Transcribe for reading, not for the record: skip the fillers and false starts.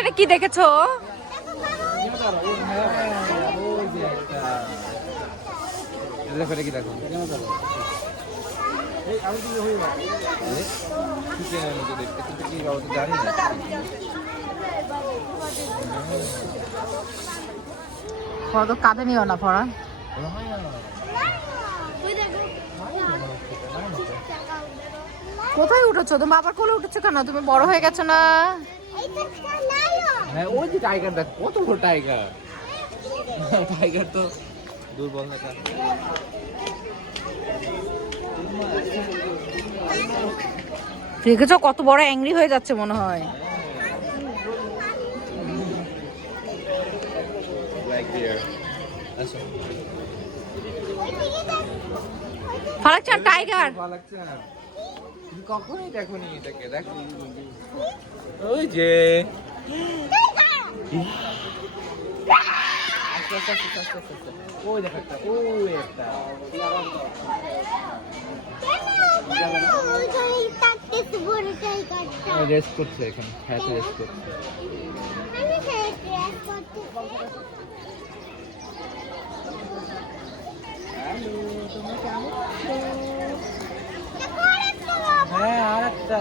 এটা কি দেখেছো? কি দেখো জানি না। তো কাঁধে নিও না পড়া। কোথায় উঠেছো? তুমি আবার কোলে উঠেছো কেন? তুমি বড় হয়ে গেছো না? হ্যাঁ ওই যে টাইগার দেখো, কত বড় টাইগার। টাইগার তো দুর্বল না। দেখেছো কত বড় অ্যাংরি হয়ে যাচ্ছে মনে হয়। ফালাকচান টাইগার। তুমি কখনোই দেখোনি এটাকে, দেখো ওই যে ওই দেখো একটা, ওই একটা রেস্ট করছে এখানে, হ্যাঁ রেস্ট করছে। হ্যাঁ আর একটা